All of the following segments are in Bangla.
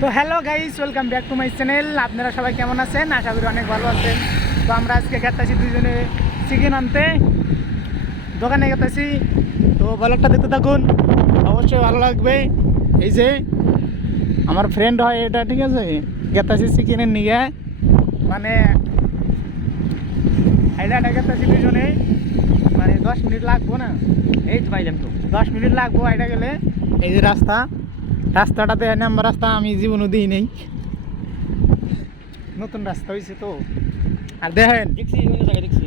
তো hello guys, welcome back to my channel. আপনারা সবাই কেমন আছেন? আশা করি অনেক ভালো আছেন। তো আমরা আজকে গেতাছি দুজনে চিকেন আনতে, দোকানে গেতাছি। তো ব্লগটা দেখতে থাকুন, অবশ্যই ভালো লাগবে। এই যে আমার ফ্রেন্ড হয় এটা, ঠিক আছে, গেতাছি চিকেনের নিয়ে, মানে এটা গেতাছি দুজনে, মানে 10 মিনিট লাগবো না, এই তো পাইলাম তো 10 মিনিট লাগবো এটা গেলে। এই যে রাস্তাটাতে নাম্বার রাস্তা আমি জীবনও দিই নেই, নতুন রাস্তা হয়েছে তো। আর দেখেন দেখছি অন্য জায়গায় দেখছি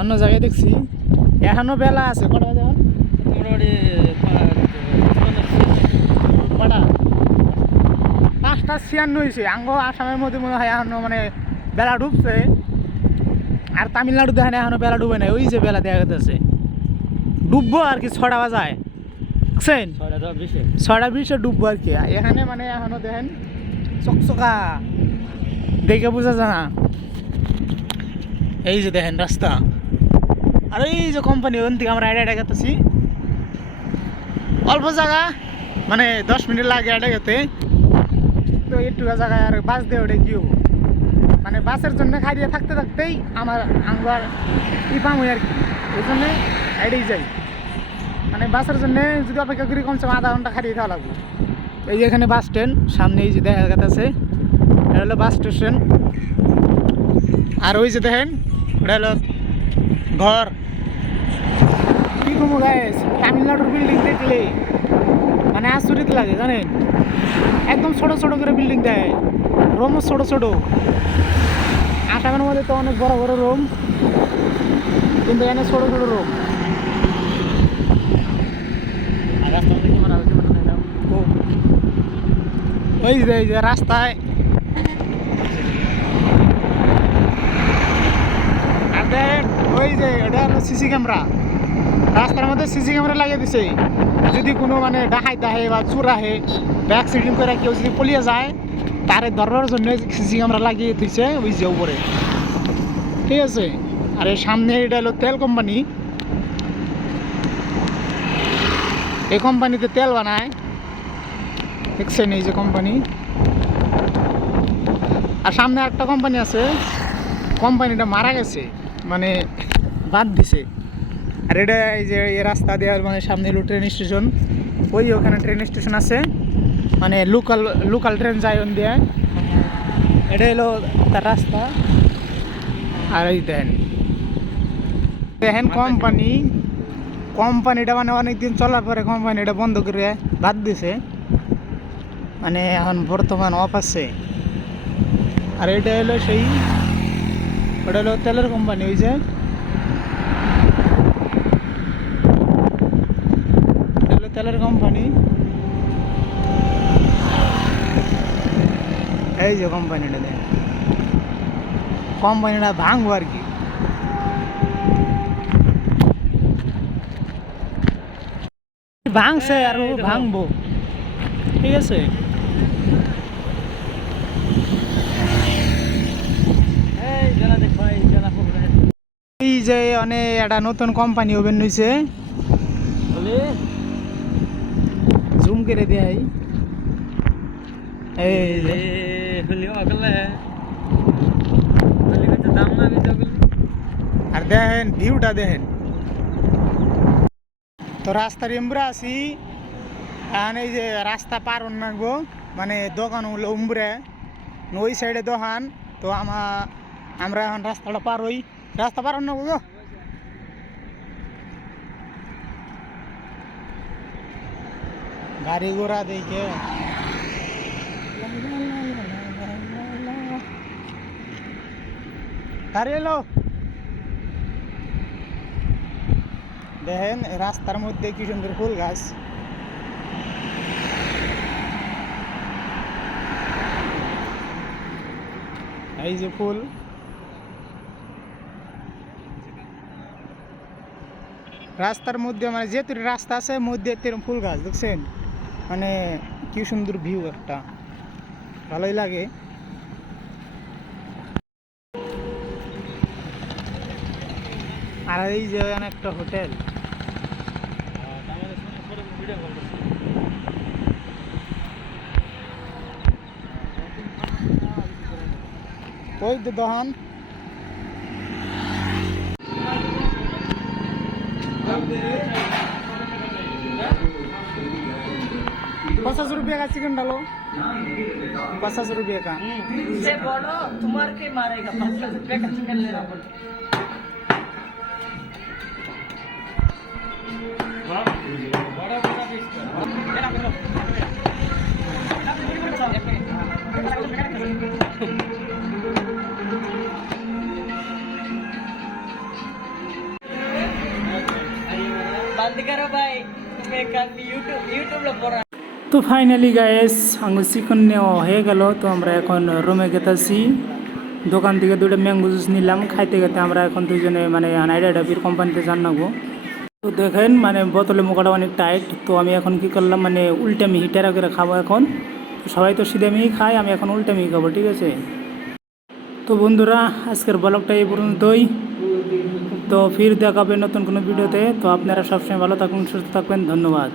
অন্য জায়গায় দেখছি, এখনো বেলা আছে। কটা বাজে এখন? মোটামুটি কটা? 5:56 হয়েছে। আঙ্গ আসামের মধ্যে মনে হয় এখনো মানে বেলা ডুবছে, আর তামিলনাড়ু দেখেন এখনো বেলা ডুবে নাই। ওই যে বেলা দেখা যাচ্ছে, ডুববো আর কি 6টা বাজায়, বুঝছেন? 6:20 ডুববো আর কি। এখানে মানে এখনো দেখেন চকচকা, দেখে বোঝা যায় না। এই যে দেখেন রাস্তা, আর এই যে কোম্পানি, ওখান থেকে আমরা আইডিয়া গেতেছি। অল্প জায়গা, মানে 10 মিনিট লাগে আইডিয়া গেতে। তো একটু জায়গায় আর বাস দিয়ে ওটা কি হবো, মানে বাসের জন্য খাইয়ে থাকতে থাকতেই আমার আঙ্গার পাম হয় আর কি। ওই জন্যে আইডিয়াই যাই, মানে বাসের জন্য যদি অপেক্ষা করি কমসে কম আধা ঘন্টা খাইয়ে খাওয়া লাগবে। এই যে এখানে বাস স্ট্যান্ড, সামনে এই যে দেখা গেছে, এটা হলো বাস স্টেশন। আর ওই যে দেখেন ওটা হলো ঘর। কি কমো গাইস, তামিলনাড়ুর বিল্ডিং দেখলে মানে আচরিত লাগে জানেন। একদম ছোট ছোট করে বিল্ডিং দেয়, রুমও ছোট ছোট। আসামের মধ্যে তো অনেক বড় বড় রুম, কিন্তু এখানে ছোট ছোট রুম। ওই যে রাস্তায় ওই যে এটা হলো সিসি ক্যামেরা। রাস্তার মধ্যে সিসি ক্যামেরা লাগিয়ে দিছে, যদি কোনো মানে ডাকাইত আহে বা চোর আহে বা অ্যাক্সিডেন্ট করে কেউ যদি পলিয়ে যায়, তারে ধরার জন্য সিসি ক্যামেরা লাগিয়ে দিচ্ছে ওই যে উপরে, ঠিক আছে। আর এই সামনে এটা হলো তেল কোম্পানি। এই কোম্পানিতে তেল বানায়, দেখছেন এই যে কোম্পানি। আর সামনে একটা কোম্পানি আছে, কোম্পানিটা মারা গেছে, মানে বাদ দিছে। আর এটা এই যে এই রাস্তা দেওয়ার মানে সামনে হলো ট্রেন স্টেশন। ওই ওখানে ট্রেন স্টেশন আছে, মানে লোকাল ট্রেন যায় ওন দিয়ে। এটা হলো তার রাস্তা। আর এই দেখেন কোম্পানিটা মানে অনেকদিন চলার পরে কোম্পানিটা বন্ধ করে বাদ দিছে, মানে এখন বর্তমান অফ আছে। আর এটা হলো সেই, ওটা হলো তেলের কোম্পানি। ওই যে তেলের কোম্পানি, এই যে কোম্পানিটা দেখ, কোম্পানিটা ভাঙবো আর কি। ভাঙছে আর ভাঙবো, ঠিক আছে। এই যে অনেক একটা নতুন কোম্পানি ওপেন হয়েছে, জুম করে দেয়। এই যে আর দেখেন ভিউটা দেখেন। তো রাস্তার এমব্রা আছি, এখন এই যে রাস্তা পার নাগবো, মানে দোকান হলো উমরে, ওই সাইডে দোকান। তো আমরা এখন রাস্তাটা পার হই, রাস্তা পার নাগবো গো। গাড়ি ঘোড়া দেখে গাড়ি এলো। দেখেন রাস্তার মধ্যে কি সুন্দর ফুল গাছ। এই যে ফুল, রাস্তার মধ্যে মানে যেহেতু রাস্তা আছে মধ্যে ফুল গাছ দেখছেন, মানে কি সুন্দর ভিউ, একটা ভালোই লাগে। আর এই যে একটা হোটেল, ওই যে দহন ₹50 का चिकन डालो, ₹50 का। से बोलो तुम्हारे के मारेगा ₹50 का चिकन लेना बोलो। बंद करो भाई तुम्हें कल यूट्यूब लो पड़ा। তো ফাইনালি গাইস আঙ্গুর চিকেন নেওয়া হয়ে গেল। তো আমরা এখন রুমে গেতেছি, দোকান থেকে 2টা ম্যাঙ্গো জুস নিলাম। খাইতে খাইতে আমরা এখন দুজনে মানে আইডিয়া কোম্পানিতে জানাবো। তো দেখেন মানে বোতলে মুখটা অনেক টাইট। তো আমি এখন কি করলাম মানে উল্টামি হিটার করে খাবো এখন। তো সবাই তো সিধে মিহি খায়, আমি এখন উল্টামি খাবো, ঠিক আছে। তো বন্ধুরা আজকের ব্লগটা এই পর্যন্তই। তো ফির দেখাবে নতুন কোনো ভিডিওতে। তো আপনারা সবসময় ভালো থাকুন, সুস্থ থাকবেন, ধন্যবাদ।